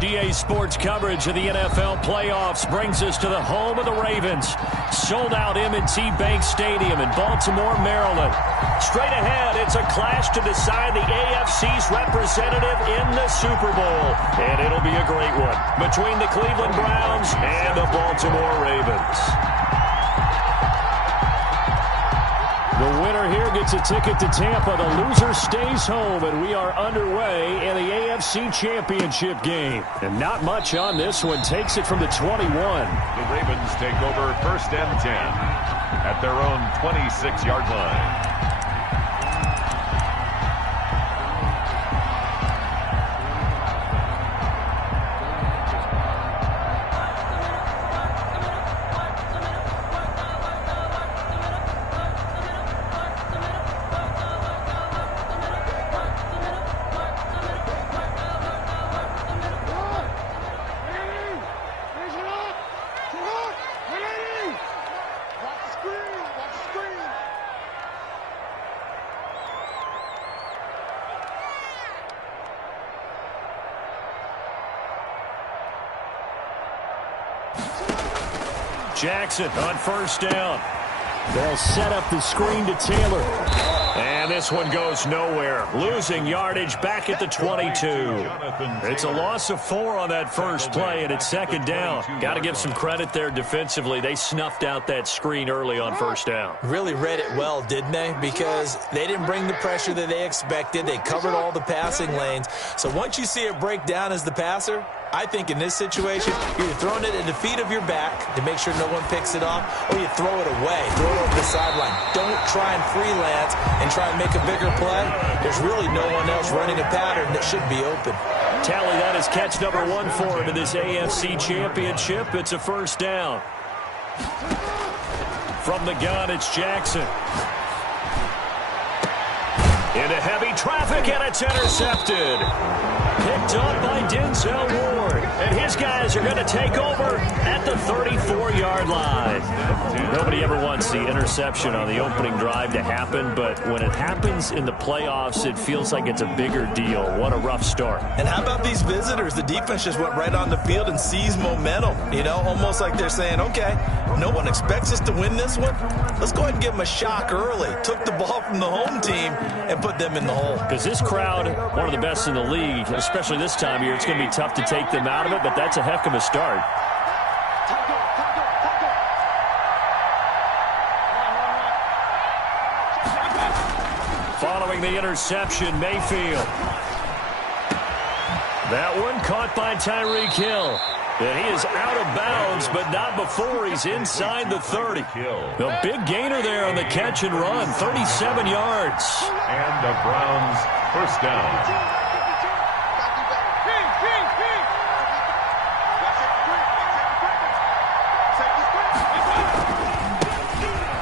DA Sports coverage of the NFL playoffs brings us to the home of the Ravens. Sold out M&T Bank Stadium in Baltimore, Maryland. Straight ahead, it's a clash to decide the AFC's representative in the Super Bowl. And it'll be a great one between the Cleveland Browns and the Baltimore Ravens. The winner here gets a ticket to Tampa. The loser stays home, and we are underway in the AFC Championship game. And not much on this one. Takes it from the 21. The Ravens take over 1st and 10 at their own 26-yard line. Jackson on 1st down. They'll set up the screen to Taylor. And this one goes nowhere. Losing yardage back at the 22. It's a loss of 4 on that first play, and it's 2nd down. Got to give some credit there defensively. They snuffed out that screen early on 1st down. Really read it well, didn't they? Because they didn't bring the pressure that they expected. They covered all the passing lanes. So once you see it break down as the passer, I think in this situation, you're throwing it at the feet of your back to make sure no one picks it off, or you throw it away, throw it over the sideline. Don't try and freelance and try and make a bigger play. There's really no one else running a pattern that should be open. Tally, that is catch number 1 for him in this AFC Championship. It's a 1st down. From the gun, it's Jackson. Into heavy traffic, and it's intercepted. Picked up by Denzel Ward. And his guys are going to take over at the 34-yard line. Nobody ever wants the interception on the opening drive to happen, but when it happens in the playoffs, it feels like it's a bigger deal. What a rough start. And how about these visitors? The defense just went right on the field and seized momentum. You know, almost like they're saying, okay, no one expects us to win this one. Let's go ahead and give them a shock early. Took the ball from the home team and put them in the hole. Because this crowd, one of the best in the league, especially this time of year, it's going to be tough to take them out of it, but that's a heck of a start. Following the interception, Mayfield. That one caught by Tyreek Hill. And he is out of bounds, but not before he's inside the 30. The big gainer there on the catch and run, 37 yards. And the Browns 1st down.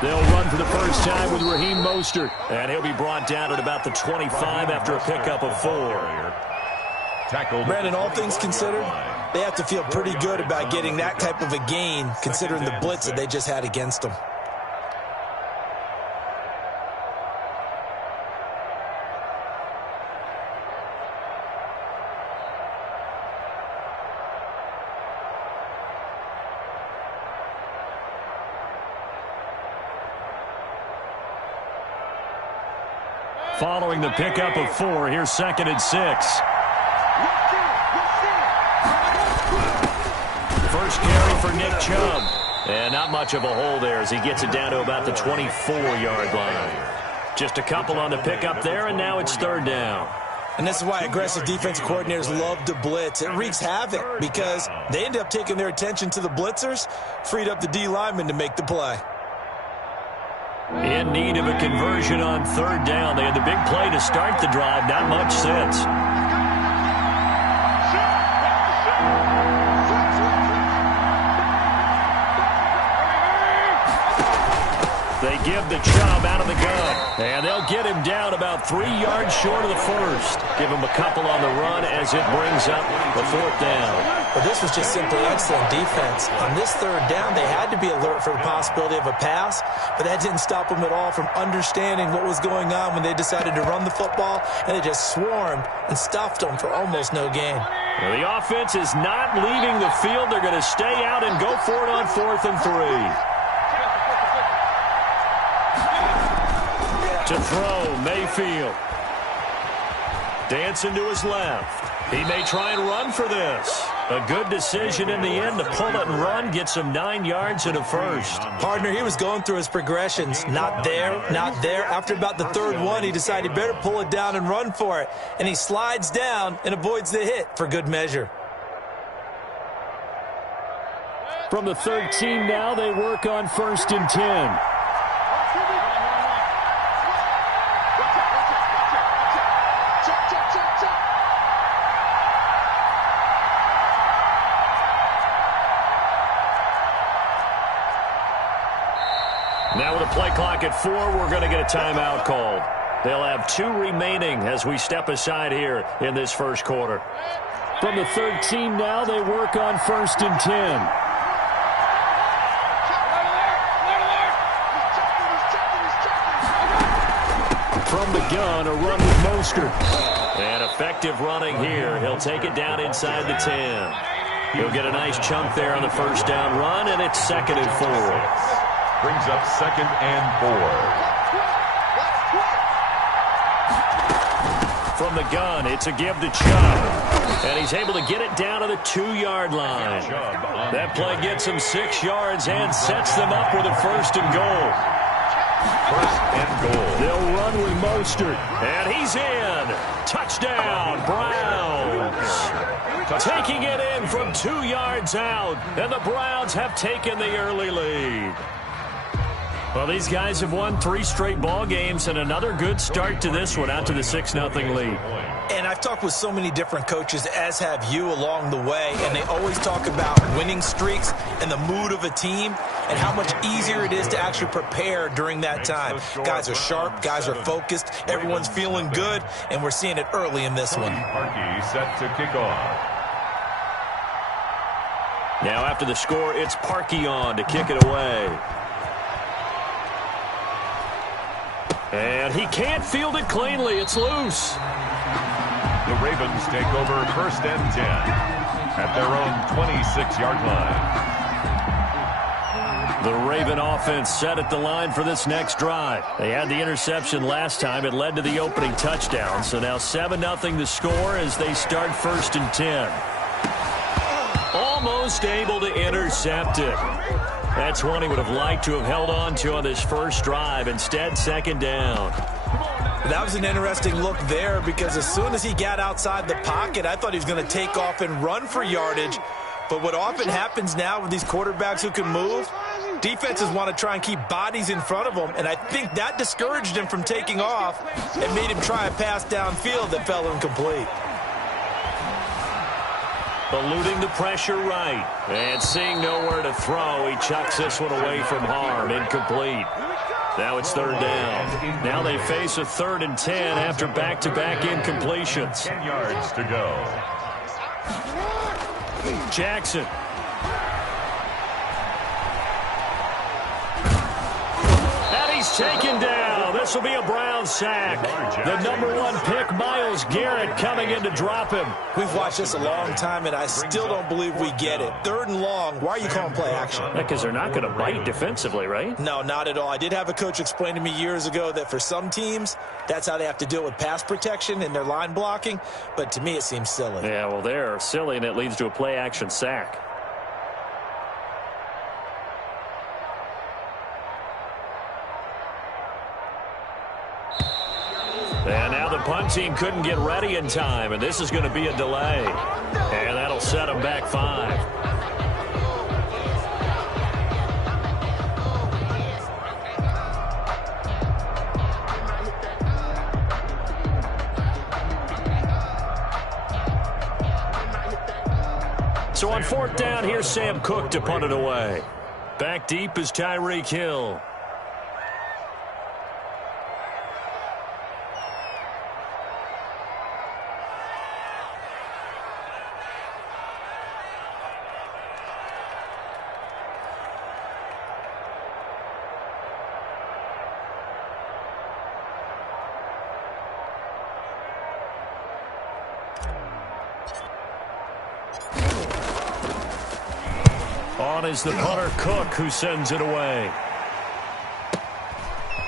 They'll run for the first time with Raheem Mostert. And he'll be brought down at about the 25 after a pickup of 4. Brandon, all things considered, they have to feel pretty good about getting that type of a gain, considering the blitz that they just had against them. Following the pickup of 4, here's 2nd and 6. First carry for Nick Chubb. And not much of a hole there as he gets it down to about the 24-yard line. Just a couple on the pickup there, and now it's 3rd down. And this is why aggressive defensive coordinators love to blitz. It wreaks havoc because they end up taking their attention to the blitzers, freed up the D lineman to make the play. In need of a conversion on 3rd down. They had the big play to start the drive. Not much since. They give the Chubb out of the gun. And they'll get him down about 3 yards short of the first. Give him a couple on the run as it brings up the 4th down. But this was just simply excellent defense. On this 3rd down, they had to be alert for the possibility of a pass, but that didn't stop them at all from understanding what was going on when they decided to run the football, and they just swarmed and stuffed them for almost no gain. Well, the offense is not leaving the field. They're going to stay out and go for it on 4th and 3. To throw, Mayfield. Dancing to his left. He may try and run for this. A good decision in the end to pull it and run, get some 9 yards and a first. Partner, he was going through his progressions. Not there, not there. After about the 3rd one, he decided he better pull it down and run for it. And he slides down and avoids the hit for good measure. From the 13 now, they work on 1st and 10. Now with a play clock at 4, we're going to get a timeout called. They'll have 2 remaining as we step aside here in this first quarter. From the 13 now, they work on 1st and 10. From the gun, a run with Mostert. And effective running here. He'll take it down inside the 10. He'll get a nice chunk there on the first down run, and it's 2nd and 4. Brings up 2nd and 4. From the gun, it's a give to Chubb. And he's able to get it down to the 2-yard line. That play gets him 6 yards and sets them up with a 1st and goal. 1st and goal. They'll run with Mostert. And he's in. Touchdown, Browns. Taking it in from 2 yards out. And the Browns have taken the early lead. Well, these guys have won 3 straight ball games, and another good start to this one out to the 6-0 lead. And I've talked with so many different coaches, as have you, along the way, and they always talk about winning streaks and the mood of a team and how much easier it is to actually prepare during that time. Guys are sharp, guys are focused, everyone's feeling good, and we're seeing it early in this one. Parkey set to kick off. Now after the score, it's Parkey on to kick it away. And he can't field it cleanly. It's loose. The Ravens take over 1st and 10 at their own 26-yard line. The Raven offense set at the line for this next drive. They had the interception last time. It led to the opening touchdown. So now 7-0 the score as they start 1st and 10. Almost able to intercept it. That's one he would have liked to have held on to on this first drive. Instead, 2nd down. That was an interesting look there because as soon as he got outside the pocket, I thought he was going to take off and run for yardage. But what often happens now with these quarterbacks who can move, defenses want to try and keep bodies in front of them, and I think that discouraged him from taking off and made him try a pass downfield that fell incomplete. Eluding the pressure right. And seeing nowhere to throw, he chucks this one away from harm. Incomplete. Now it's 3rd down. Now they face a 3rd and 10 after back-to-back incompletions. 10 yards to go. Jackson. And he's taken down. This will be a Brown sack. The #1 pick, Myles Garrett, coming in to drop him. We've watched this a long time, and I still don't believe we get it. 3rd and long. Why are you calling play action? Because they're not going to bite defensively, right? No, not at all. I did have a coach explain to me years ago that for some teams, that's how they have to deal with pass protection and their line blocking. But to me, it seems silly. Yeah, well, they're silly, and it leads to a play action sack. And now the punt team couldn't get ready in time, and this is going to be a delay. And that'll set them back 5. So on 4th down, here's Sam Cook to punt it away. Back deep is Tyreek Hill. On is the punter Cook, who sends it away.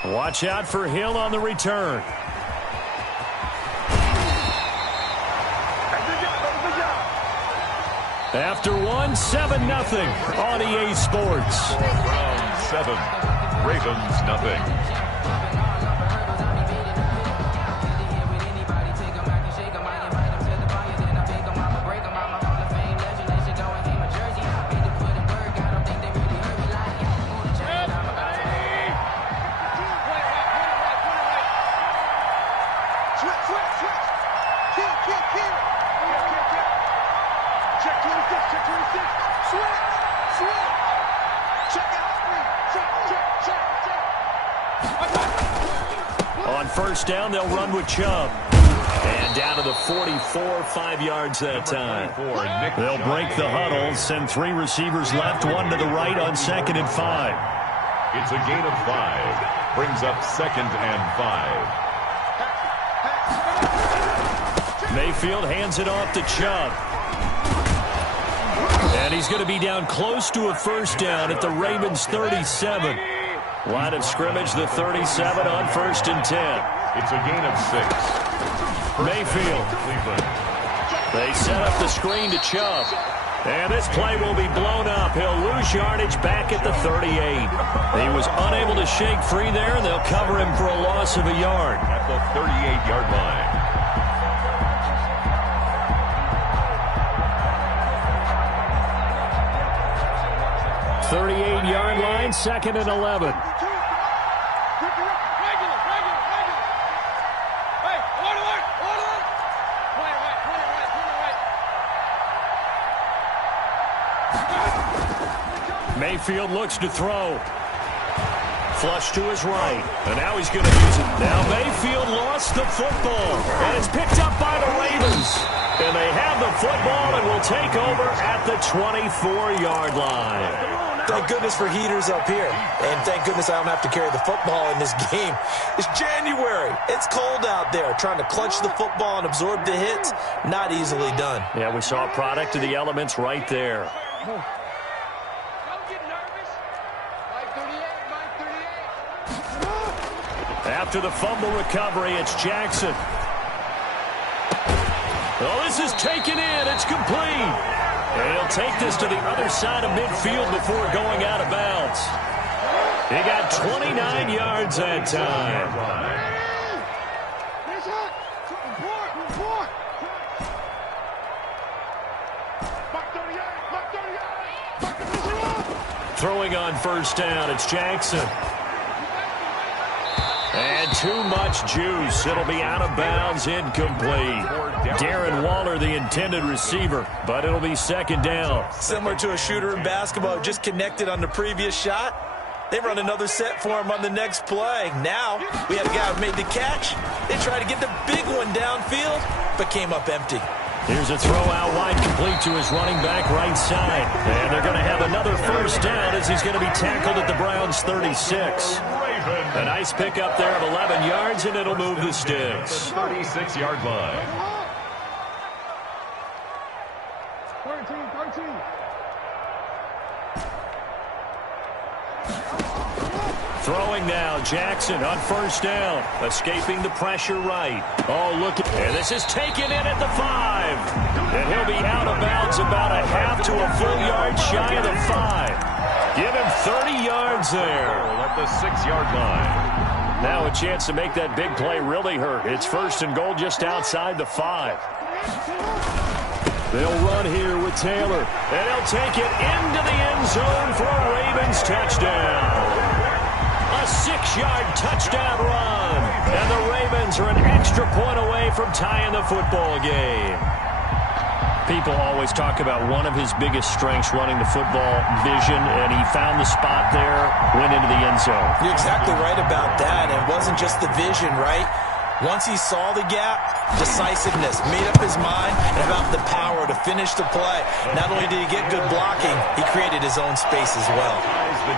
Watch out for Hill on the return. After one, 7-0 on EA Sports. Round 7, Ravens nothing. On first down, they'll run with Chubb. And down to the 44, 5 yards that time. They'll break the huddle, send 3 receivers left, 1 to the right on 2nd and 5. It's a gain of 5. Brings up 2nd and 5. Mayfield hands it off to Chubb. And he's going to be down close to a first down at the Ravens 37. Line of scrimmage, the 37 on 1st and 10. It's a gain of 6. Mayfield. They set up the screen to Chubb. And this play will be blown up. He'll lose yardage back at the 38. He was unable to shake free there, and they'll cover him for a loss of a yard. At the 38-yard line. 38-yard line, 2nd and 11. Mayfield looks to throw. Flush to his right. And now he's going to use it. Now Mayfield lost the football. And it's picked up by the Ravens. And they have the football and will take over at the 24-yard line. Thank goodness for heaters up here. And thank goodness I don't have to carry the football in this game. It's January. It's cold out there. Trying to clutch the football and absorb the hits, not easily done. Yeah, we saw a product of the elements right there. After the fumble recovery, it's Jackson. Oh, this is taken in. It's complete. And he'll take this to the other side of midfield before going out of bounds. He got 29 yards that time. Throwing on first down, it's Jackson. And too much juice. It'll be out of bounds, incomplete. Darren Waller, the intended receiver, but it'll be 2nd down. Similar to a shooter in basketball, just connected on the previous shot. They run another set for him on the next play. Now, we have a guy who made the catch. They try to get the big one downfield, but came up empty. Here's a throw out wide, complete to his running back right side. And they're going to have another first down as he's going to be tackled at the Browns 36. A nice pickup there of 11 yards, and it'll move the sticks. 36-yard line. 13. Throwing now, Jackson on first down, escaping the pressure right. Oh, look, and this is taken in at the 5. And he'll be out of bounds about a half to a full yard shy of the 5. Give him 30 yards there. At the 6-yard line. Now a chance to make that big play really hurt. It's 1st and goal just outside the 5. They'll run here with Taylor, and he'll take it into the end zone for a Ravens touchdown. A 6-yard touchdown run, and the Ravens are an extra point away from tying the football game. People always talk about one of his biggest strengths running the football, vision, and he found the spot there, went into the end zone. You're exactly right about that. It wasn't just the vision, right? Once he saw the gap, decisiveness, made up his mind, and about the power to finish the play. Not only did he get good blocking, he created his own space as well.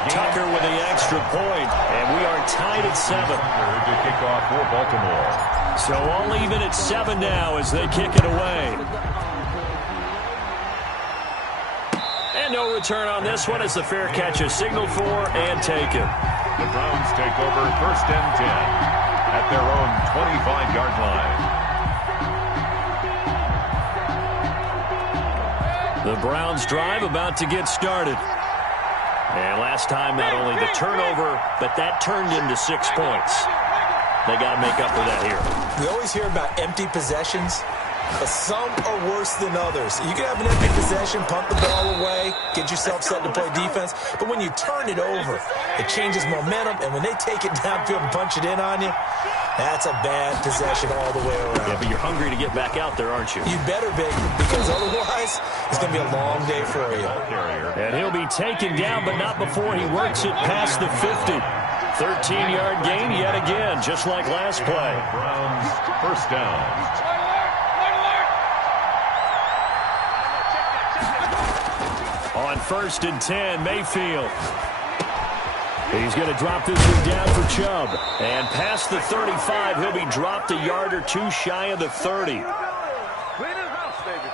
Tucker with the extra point, and we are tied at 7. To kick off for Baltimore. So all even at 7 now as they kick it away. And no return on this one as the fair catch is signaled for and taken. The Browns take over 1st and 10 at their own 25-yard line. The Browns drive about to get started. And last time, not only the turnover, but that turned into 6 points. They got to make up for that here. We always hear about empty possessions, but some are worse than others. You can have an empty possession, pump the ball away, get yourself set to play defense, but when you turn it over, it changes momentum, and when they take it downfield and punch it in on you, that's a bad possession all the way around. Yeah, but you're hungry to get back out there, aren't you? You better be, because otherwise, it's going to be a long day for you. And he'll be taken down, but not before he works it past the 50. 13-yard gain yet again, just like last play. Browns 1st down. On 1st and 10, Mayfield. He's going to drop this one down for Chubb. And past the 35, he'll be dropped a yard or two shy of the 30. Clean his house, baby.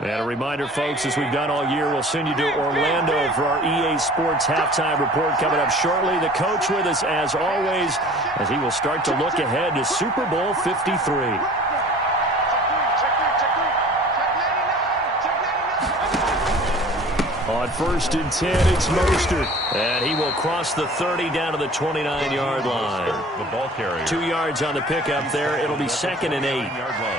And a reminder, folks, as we've done all year, we'll send you to Orlando for our EA Sports halftime report coming up shortly. The coach with us, as always, as he will start to look ahead to Super Bowl 53. On 1st and 10, it's Mostert. And he will cross the 30 down to the 29-yard line. The ball carrier. 2 yards on the pickup there. It'll be 2nd and 8.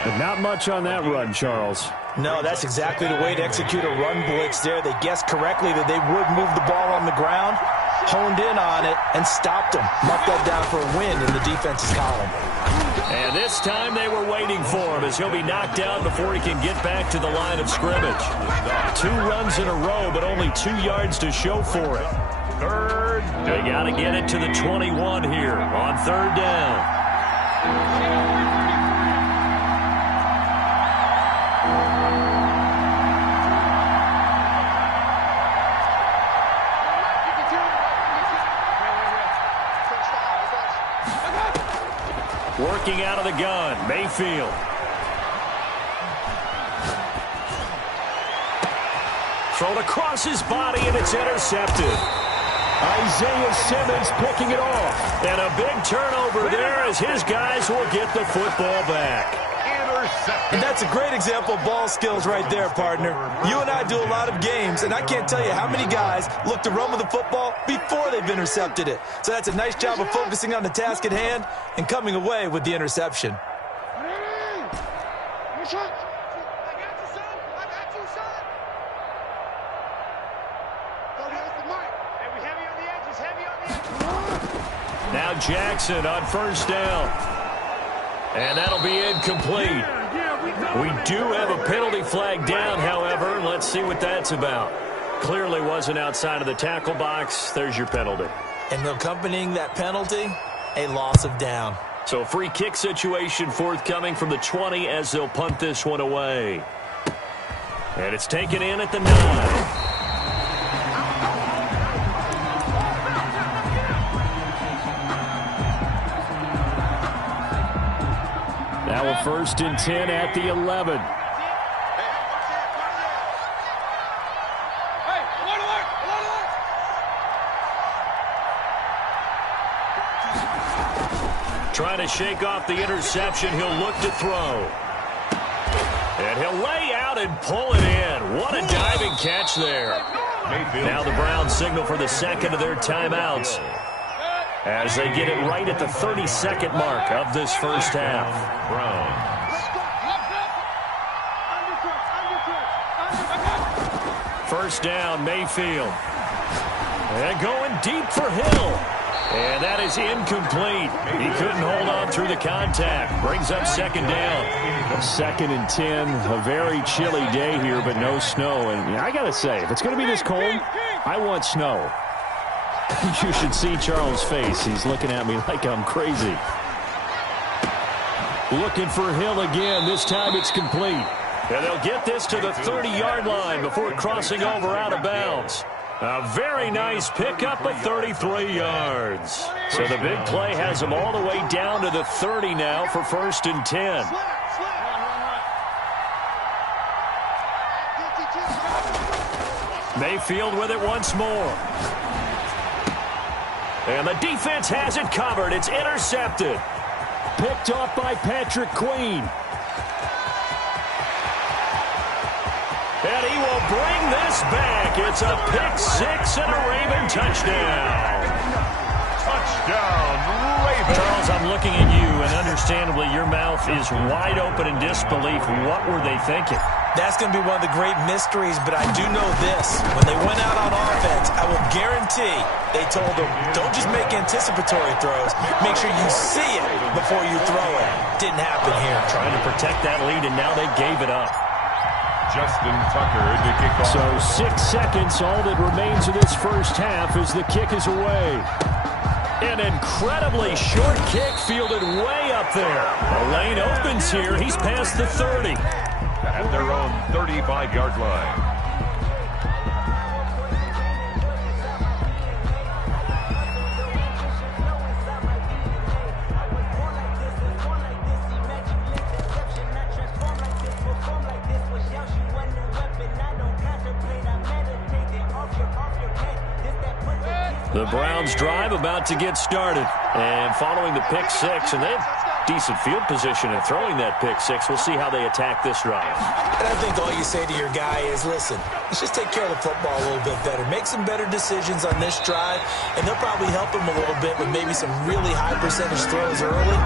But not much on that run, Charles. No, that's exactly the way to execute a run blitz there. They guessed correctly that they would move the ball on the ground, honed in on it, and stopped them. Marked that down for a win in the defense's column. And this time they were waiting for him as he'll be knocked down before he can get back to the line of scrimmage. 2 runs in a row, but only 2 yards to show for it. 3rd down. They got to get it to the 21 here on 3rd down. Working out of the gun, Mayfield. Thrown across his body, and it's intercepted. Isaiah Simmons picking it off. And a big turnover there as his guys will get the football back. And that's a great example of ball skills right there, partner. You and I do a lot of games, and I can't tell you how many guys look to run with the football before they've intercepted it. So that's a nice job of focusing on the task at hand and coming away with the interception. Now Jackson on 1st down. And that'll be incomplete. We do have a penalty flag down, however. Let's see what that's about. Clearly wasn't outside of the tackle box. There's your penalty. And accompanying that penalty, a loss of down. So a free kick situation forthcoming from the 20 as they'll punt this one away. And it's taken in at the 9. Now a 1st and 10 at the 11. Trying to shake off the interception. He'll look to throw. And he'll lay out and pull it in. What a diving catch there. Now the Browns signal for the 2nd of their timeouts as they get it right at the 32nd mark of this first half. First down, Mayfield. And going deep for Hill. And that is incomplete. He couldn't hold on through the contact. Brings up 2nd down. 2nd and 10, a very chilly day here, but no snow. And I got to say, if it's going to be this cold, I want snow. You should see Charles' face. He's looking at me like I'm crazy. Looking for Hill again. This time it's complete. And they'll get this to the 30-yard line before crossing over out of bounds. A very nice pickup of 33 yards. So the big play has them all the way down to the 30 now for 1st and 10. Mayfield with it once more. And the defense has it covered. It's intercepted. Picked off by Patrick Queen. And he will bring this back. It's a pick six and a Raven touchdown. Touchdown, Ravens. Charles, I'm looking at you, and understandably, your mouth is wide open in disbelief. What were they thinking? That's going to be one of the great mysteries, but I do know this. When they went out on offense, I will guarantee they told them, don't just make anticipatory throws. Make sure you see it before you throw it. Didn't happen here. Trying to protect that lead, and now they gave it up. Justin Tucker to kick off. So 6 seconds, all that remains of this first half as the kick is away. An incredibly short kick fielded way up there. The lane opens here. He's past the 30. At their own 35-yard line. The Browns drive about to get started. And following the pick six, and they have decent field position in throwing that pick six. We'll see how they attack this drive. And I think all you say to your guy is, listen, let's just take care of the football a little bit better. Make some better decisions on this drive, and they'll probably help him a little bit with maybe some really high percentage throws early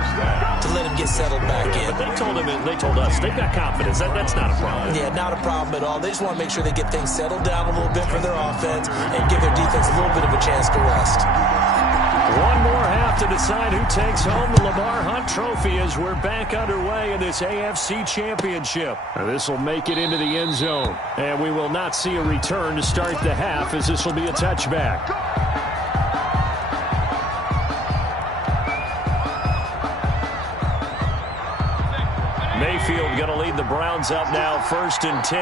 to let him get settled back in. But they told us, they've got confidence. That's not a problem. Yeah, not a problem at all. They just want to make sure they get things settled down a little bit for their offense and give their defense a little bit of a chance to rest. One more half to decide who takes home the Lamar Hunt Trophy as we're back underway in this AFC Championship. This will make it into the end zone. And we will not see a return to start the half as this will be a touchback. Mayfield going to lead the Browns up now 1st and 10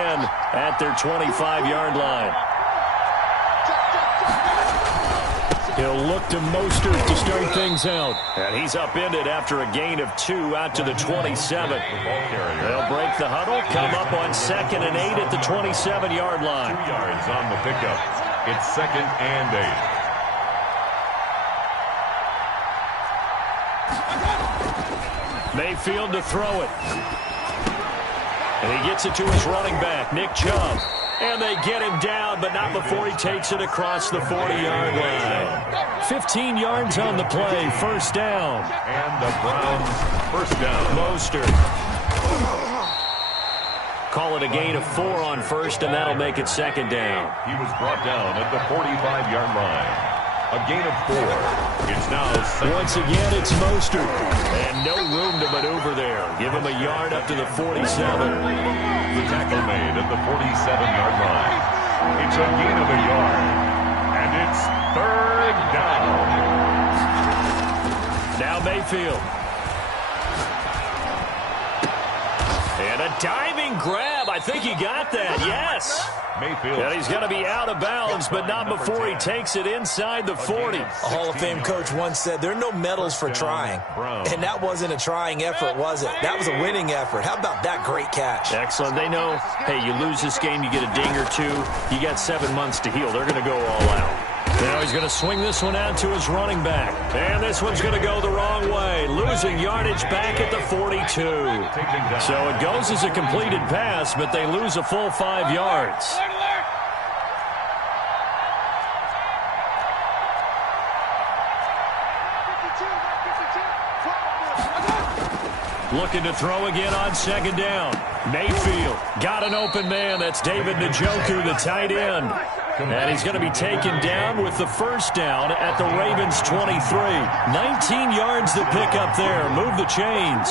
at their 25-yard line. He'll look to Mostert to start things out. And he's upended after a gain of 2 out to the 27. They'll break the huddle, come up on 2nd and 8 at the 27-yard line. 2 yards on the pickup. It's 2nd and 8. Mayfield to throw it. And he gets it to his running back, Nick Chubb. And they get him down, but not before he takes it across the 40-yard line. 15 yards on the play, 1st down. And the Browns 1st down. Mostert. Call it a gain of 4 on 1st, and that'll make it 2nd down. He was brought down at the 45-yard line. A gain of 4. It's now 2nd. Once again, it's Mostert. And no room to maneuver there. Give him a yard up to the 47. The tackle made at the 47-yard line. It's a gain of a yard. And it's 3rd down. Now Mayfield. And a diving grab. I think he got that. Yes. Mayfield. And he's going to be out of bounds, but not before he takes it inside the 40. A Hall of Fame coach once said, there are no medals for trying. And that wasn't a trying effort, was it? That was a winning effort. How about that great catch? Excellent. They know, hey, you lose this game, you get a ding or 2. You got 7 months to heal. They're going to go all out. Now he's going to swing this one out to his running back. And this one's going to go the wrong way. Losing yardage back at the 42. So it goes as a completed pass, but they lose a full 5 yards. Looking to throw again on 2nd down. Mayfield got an open man. That's David Njoku, the tight end. And he's going to be taken down with the 1st down at the Ravens 23. 19 yards to pick up there. Move the chains.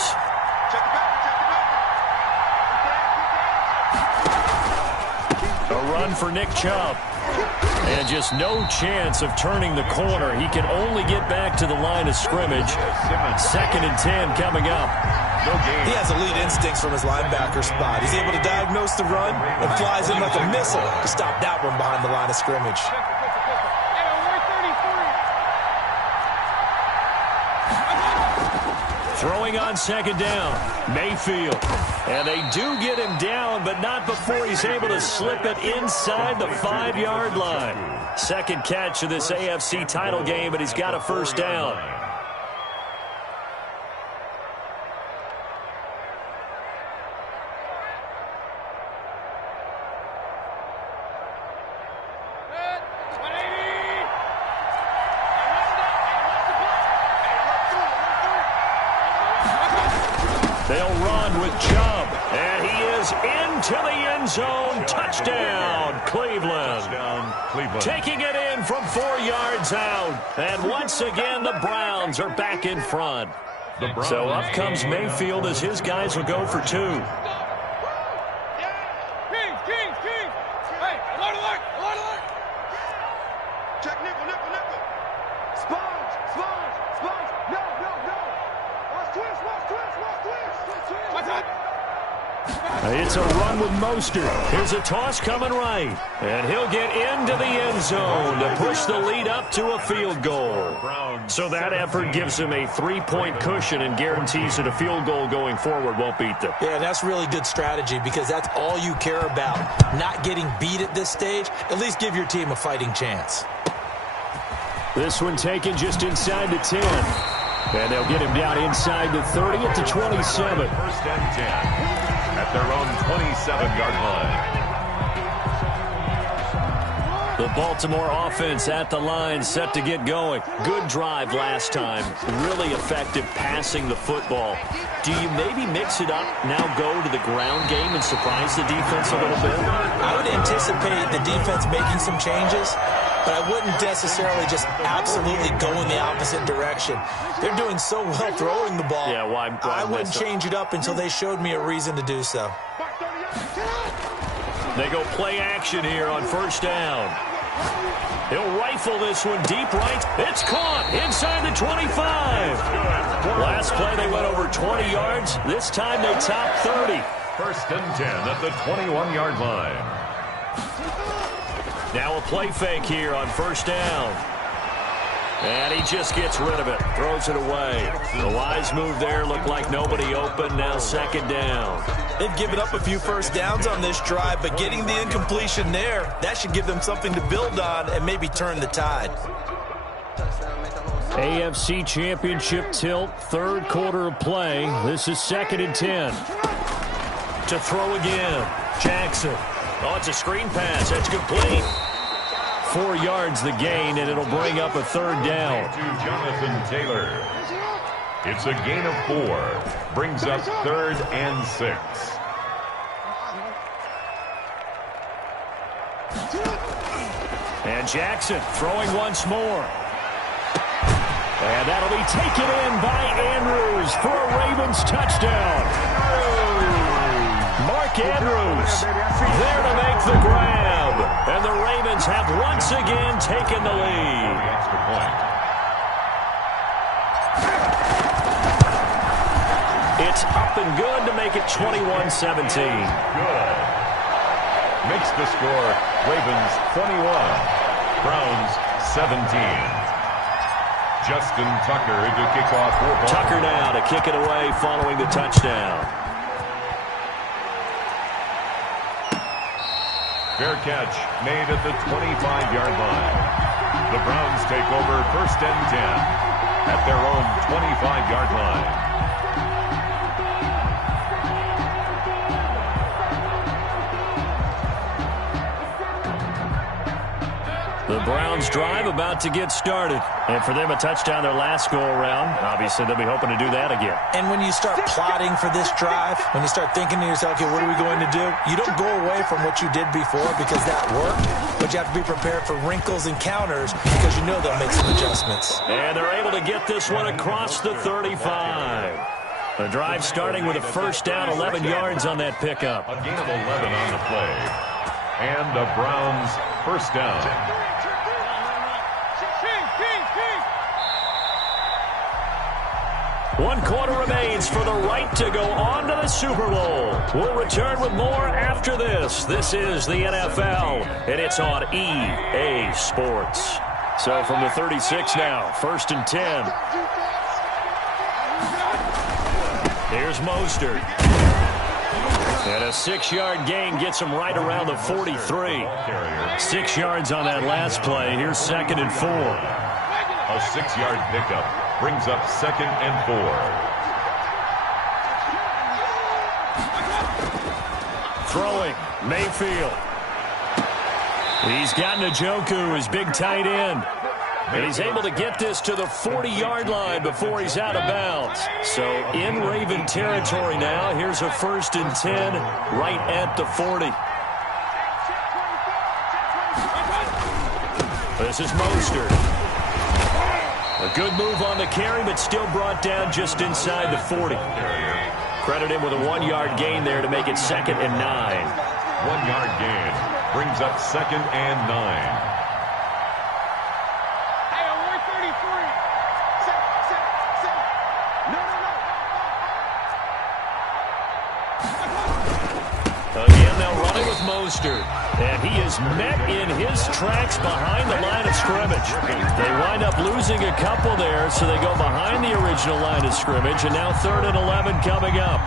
A run for Nick Chubb. And just no chance of turning the corner. He can only get back to the line of scrimmage. 2nd and 10 coming up. He has elite instincts from his linebacker spot. He's able to diagnose the run and flies in like a missile to stop that one behind the line of scrimmage. Throwing on 2nd down, Mayfield. And they do get him down, but not before he's able to slip it inside the 5-yard line. 2nd catch of this AFC title game, and he's got a 1st down. They'll run with Chubb, and he is into the end zone. Touchdown, Cleveland. Taking it in from 4 yards out. And once again, the Browns are back in front. So up comes Mayfield as his guys will go for 2. Check nickel. Sponge. No. Watch twist. It's a run with Mostert. Here's a toss coming right. And he'll get into the end zone to push the lead up to a field goal. So that effort gives him a 3-point cushion and guarantees that a field goal going forward won't beat them. Yeah, that's really good strategy because that's all you care about. Not getting beat at this stage. At least give your team a fighting chance. This one taken just inside the 10. And they'll get him down inside the 30 at the 27. 1st and 10 at their own 27-yard line. The Baltimore offense at the line, set to get going. Good drive last time. Really effective passing the football. Do you maybe mix it up, now go to the ground game and surprise the defense a little bit? I would anticipate the defense making some changes, but I wouldn't necessarily just absolutely go in the opposite direction. They're doing so well throwing the ball. Yeah, why I wouldn't change it up until they showed me a reason to do so. They go play action here on 1st down. He'll rifle this one deep right. It's caught inside the 25. Last play they went over 20 yards. This time they top 30. 1st and 10 at the 21-yard line. Now a play fake here on 1st down. And he just gets rid of it. Throws it away. The wise move there. Looked like nobody open. Now 2nd down. They've given up a few 1st downs on this drive, but getting the incompletion there, that should give them something to build on and maybe turn the tide. AFC Championship tilt, 3rd quarter of play. This is 2nd and 10. To throw again. Jackson. Oh, it's a screen pass. That's complete. 4 yards the gain, and it'll bring up a 3rd down. To Jonathan Taylor. It's a gain of 4. Brings up 3rd and 6. And Jackson throwing once more. And that'll be taken in by Andrews for a Ravens touchdown. Mark Andrews there to make the grab. And the Ravens have once again taken the lead. Extra point. It's up and good to make it 21-17. Good. Makes the score Ravens 21, Browns 17. Justin Tucker to kick off for Baltimore. Tucker now to kick it away following the touchdown. Fair catch made at the 25-yard line. The Browns take over 1st and 10 at their own 25-yard line. The Browns drive about to get started. And for them, a touchdown their last go-around. Obviously, they'll be hoping to do that again. And when you start plotting for this drive, when you start thinking to yourself, okay, what are we going to do? You don't go away from what you did before because that worked, but you have to be prepared for wrinkles and counters because you know they'll make some adjustments. And they're able to get this one across the 35. The drive starting with a 1st down, 11 yards on that pickup. A gain of 11 on the play. And the Browns first down. One quarter remains for the right to go on to the Super Bowl. We'll return with more after this. This is the NFL, and it's on EA Sports. So from the 36 now, 1st and 10. Here's Mostert. And a 6-yard gain gets him right around the 43. 6 yards on that last play. Here's 2nd and 4. A 6-yard pickup brings up 2nd and 4. Throwing, Mayfield. He's got Njoku, his big tight end. And he's able to get this to the 40-yard line before he's out of bounds. So in Raven territory now. Here's a 1st and 10 right at the 40. This is Mostert. A good move on the carry, but still brought down just inside the 40. Credit him with a 1-yard gain there to make it 2nd and 9. 1-yard gain brings up 2nd and 9. Again, they'll run it with Mostert. And he is met in his tracks behind the line of scrimmage. They wind up losing a couple there, so they go behind the original line of scrimmage. And now 3rd and 11 coming up.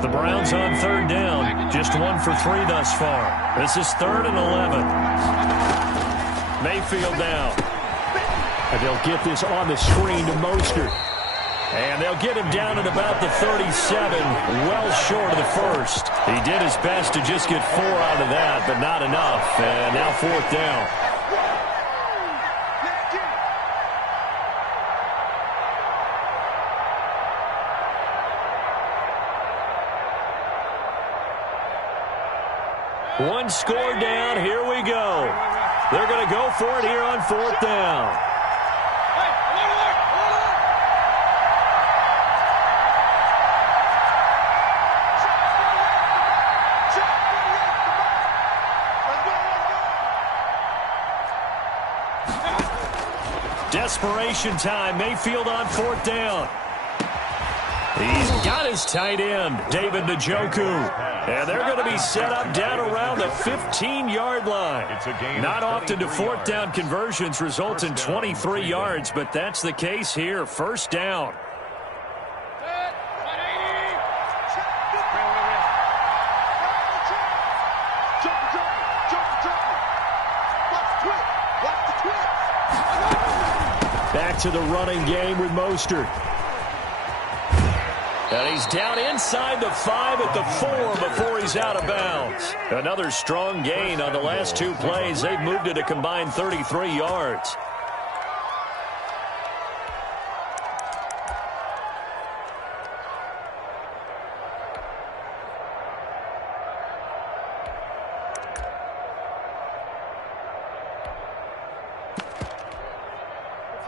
The Browns on 3rd down. Just 1 for 3 thus far. This is 3rd and 11. Mayfield down. And they'll get this on the screen to Mostert. And they'll get him down at about the 37, well short of the 1st. He did his best to just get 4 out of that, but not enough. And now 4th down. One score down. Here we go. They're going to go for it here on 4th down. Desperation time. Mayfield on 4th down. He's got his tight end, David Njoku. And they're going to be set up down around the 15-yard line. Not often do 4th down conversions result in 23 yards, but that's the case here. 1st down. Back to the running game with Mostert. And he's down inside the 5 at the 4 before he's out of bounds. Another strong gain on the last 2 plays. They've moved it a combined 33 yards.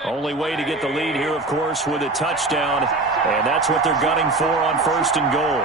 Only way to get the lead here, of course, with a touchdown. And that's what they're gunning for on 1st and goal.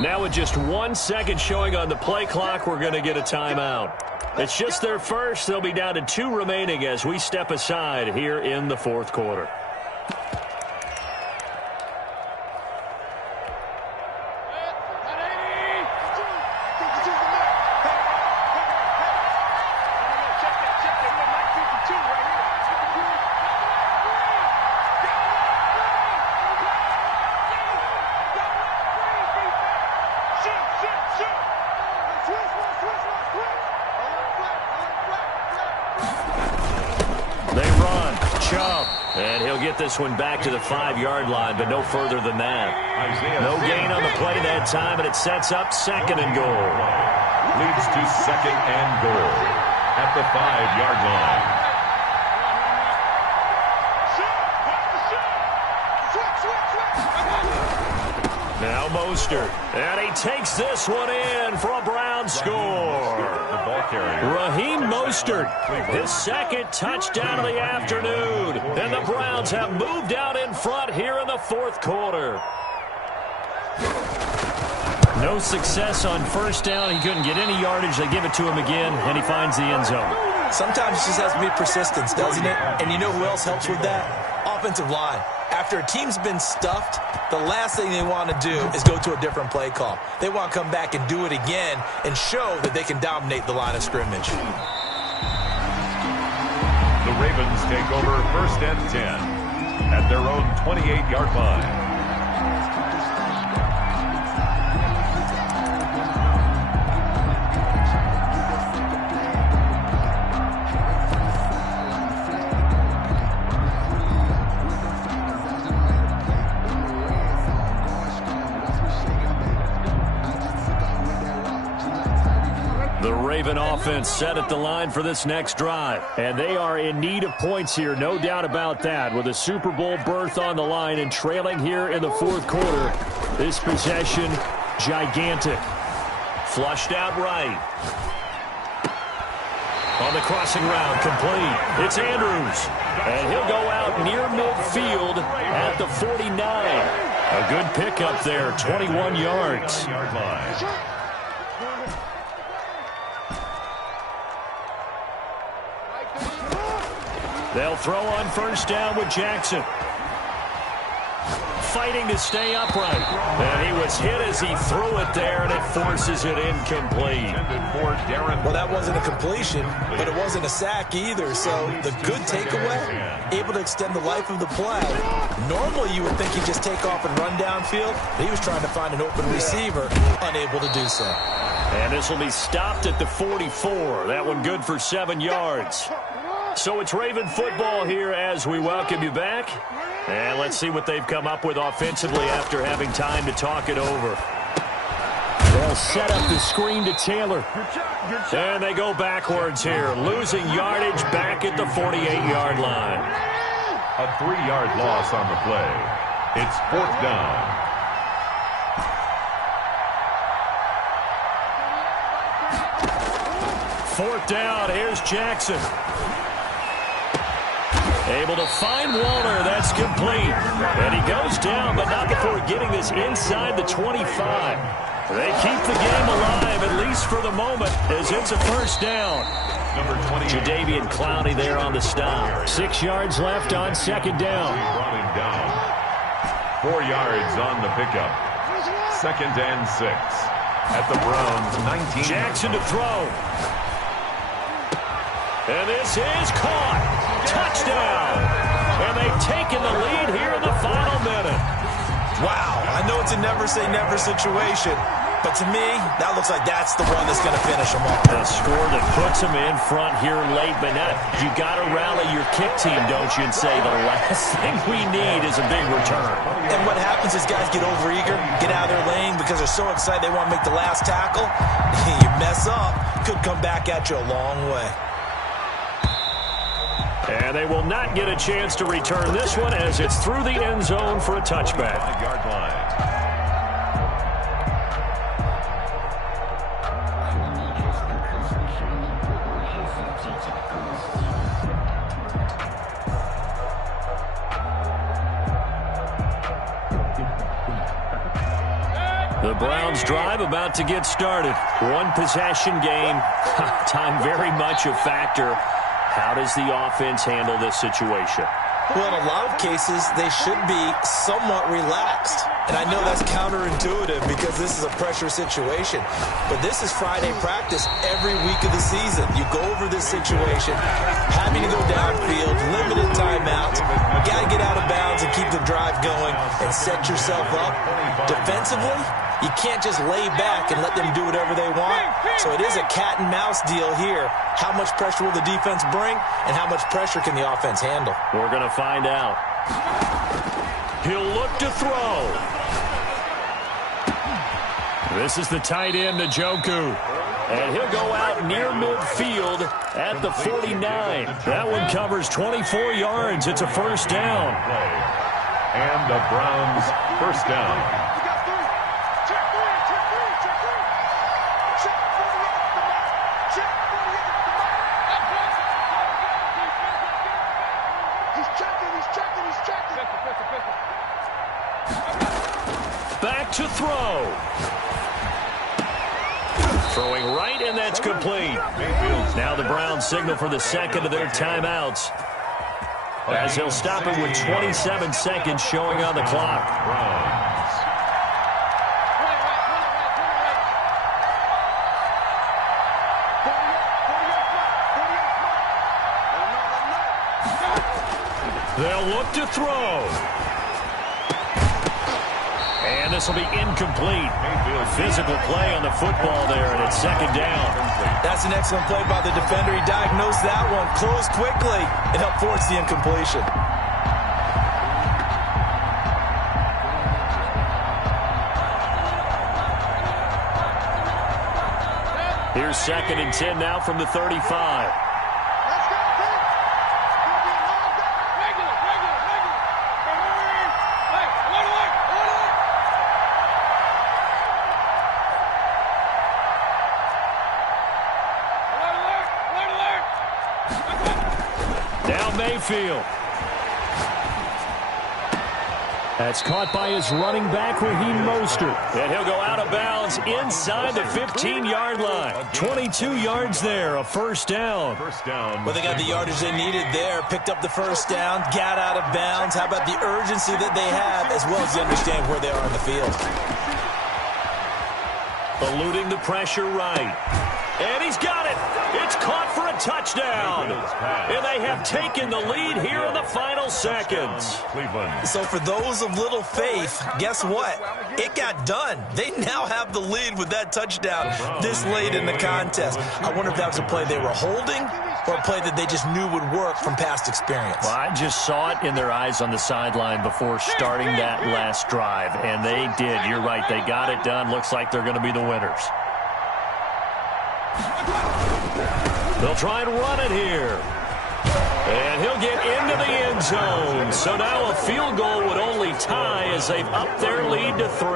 Now with just 1 second showing on the play clock, we're going to get a timeout. It's just their first. They'll be down to 2 remaining as we step aside here in the 4th quarter. They run. Chubb And he'll get this one back to the 5-yard line, but no further than that. No gain on the play that time, and it sets up 2nd and goal. Leads to 2nd and goal at the 5-yard line. Now Mostert, and he takes this one in for a Browns score. Raheem Mostert, his 2nd touchdown of the afternoon, and the Browns have moved out in front here in the 4th quarter. No success on 1st down. He couldn't get any yardage. They give it to him again, and he finds the end zone. Sometimes it just has to be persistence, doesn't it? And you know who else helps with that? Offensive line. After a team's been stuffed, the last thing they want to do is go to a different play call. They want to come back and do it again and show that they can dominate the line of scrimmage. The Ravens take over 1st and 10 at their own 28-yard line. Raven offense set at the line for this next drive. And they are in need of points here, no doubt about that. With a Super Bowl berth on the line and trailing here in the 4th quarter, this possession, gigantic. Flushed out right. On the crossing route, complete. It's Andrews. And he'll go out near midfield at the 49. A good pickup there, 21 yards. They'll throw on 1st down with Jackson. Fighting to stay upright. And he was hit as he threw it there, and it forces it incomplete. Well, that wasn't a completion, but it wasn't a sack either. So the good takeaway, able to extend the life of the play. Normally you would think he'd just take off and run downfield, but he was trying to find an open receiver, unable to do so. And this will be stopped at the 44. That one good for 7 yards. So it's Raven football here as we welcome you back. And let's see what they've come up with offensively after having time to talk it over. They'll set up the screen to Taylor. And they go backwards here, losing yardage back at the 48-yard line. A 3-yard loss on the play. It's 4th down. Fourth down, here's Jackson. Able to find Walter. That's complete. And he goes down, but not before getting this inside the 25. They keep the game alive, at least for the moment, as it's a 1st down. Number 20. Jadeveon Clowney there on the stop. 6 yards left on 2nd down. Brought him down. 4 yards on the pickup. 2nd and 6 at the Browns 19. Jackson to throw. And this is caught. Touchdown. And they've taken the lead here in the final minute. Wow, I know it's a never-say-never situation, but to me, that looks like that's the one that's going to finish them off. A score that puts them in front here late, but now you got to rally your kick team, don't you, and say the last thing we need is a big return. And what happens is guys get overeager, get out of their lane because they're so excited they want to make the last tackle. You mess up, could come back at you a long way. And they will not get a chance to return this one as it's through the end zone for a touchback. Yard line. The Browns drive about to get started. One possession game. Time very much a factor. How does the offense handle this situation? Well, in a lot of cases, they should be somewhat relaxed. And I know that's counterintuitive because this is a pressure situation. But this is Friday practice every week of the season. You go over this situation, having to go downfield, limited timeouts, got to get out of bounds and keep the drive going and set yourself up. Defensively, You can't just lay back and let them do whatever they want. So it is a cat and mouse deal here. How much pressure will the defense bring, and how much pressure can the offense handle? We're going to find out. He'll look to throw. This is the tight end, Njoku. And he'll go out near midfield at the 49. That one covers 24 yards. It's a first down. And the Browns first down. Back to throw. Throwing right, and that's complete. Now the Browns signal for the second of their timeouts, as he'll stop it with 27 seconds showing on the clock. They'll look to throw. And this will be incomplete. Physical play on the football there, and it's second down. That's an excellent play by the defender. He diagnosed that one, closed quickly, and helped force the incompletion. Here's second and 10 now from the 35. Mayfield. That's caught by his running back, Raheem Mostert. And he'll go out of bounds inside the 15-yard line. 22 yards there, a first down. Well, they got the yardage they needed there, picked up the first down, got out of bounds. How about the urgency that they have, as well as they understand where they are on the field? Eluding the pressure right. And he's got it. It's caught for a touchdown. And they have taken the lead here in the final seconds. So for those of little faith, guess what? It got done. They now have the lead with that touchdown this late in the contest. I wonder if that was a play they were holding or a play that they just knew would work from past experience. Well, I just saw it in their eyes on the sideline before starting that last drive, and they did. You're right. They got it done. Looks like they're going to be the winners. They'll try and run it here. And he'll get into the end zone. So now a field goal would only tie as they've upped their lead to 3.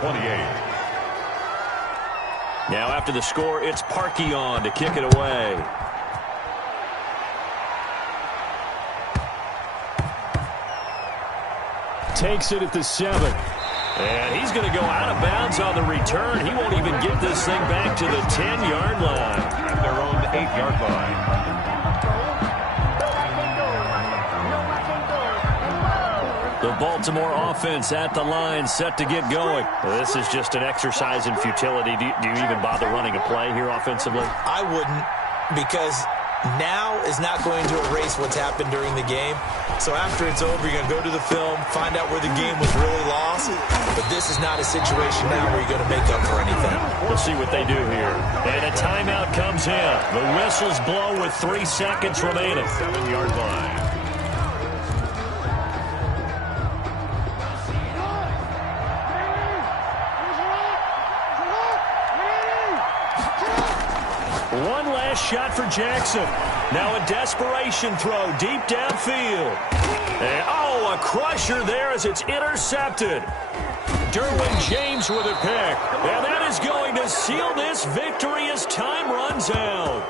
28. Now after the score, it's Parkey on to kick it away. Takes it at the 7. And he's going to go out of bounds on the return. He won't even get this thing back to the 10-yard line. At their own 8-yard line. The Baltimore offense at the line, set to get going. Well, this is just an exercise in futility. Do you even bother running a play here offensively? I wouldn't, because now is not going to erase what's happened during the game. So after it's over, you're going to go to the film, find out where the game was really lost. But this is not a situation now where you're going to make up for anything. We'll see what they do here. And a timeout comes in. The whistles blow with 3 seconds remaining. 7-yard line. One last shot for Jackson. Now a desperation throw deep downfield. And, oh, a crusher there as it's intercepted. Derwin James with a pick. And that is going to seal this victory as time runs out.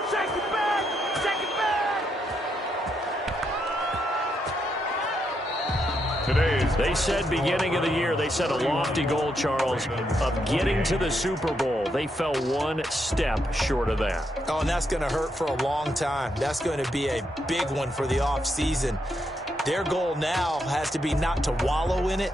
They said beginning of the year, they set a lofty goal, Charles, of getting to the Super Bowl. They fell one step short of that. Oh, and that's going to hurt for a long time. That's going to be a big one for the offseason. Their goal now has to be not to wallow in it,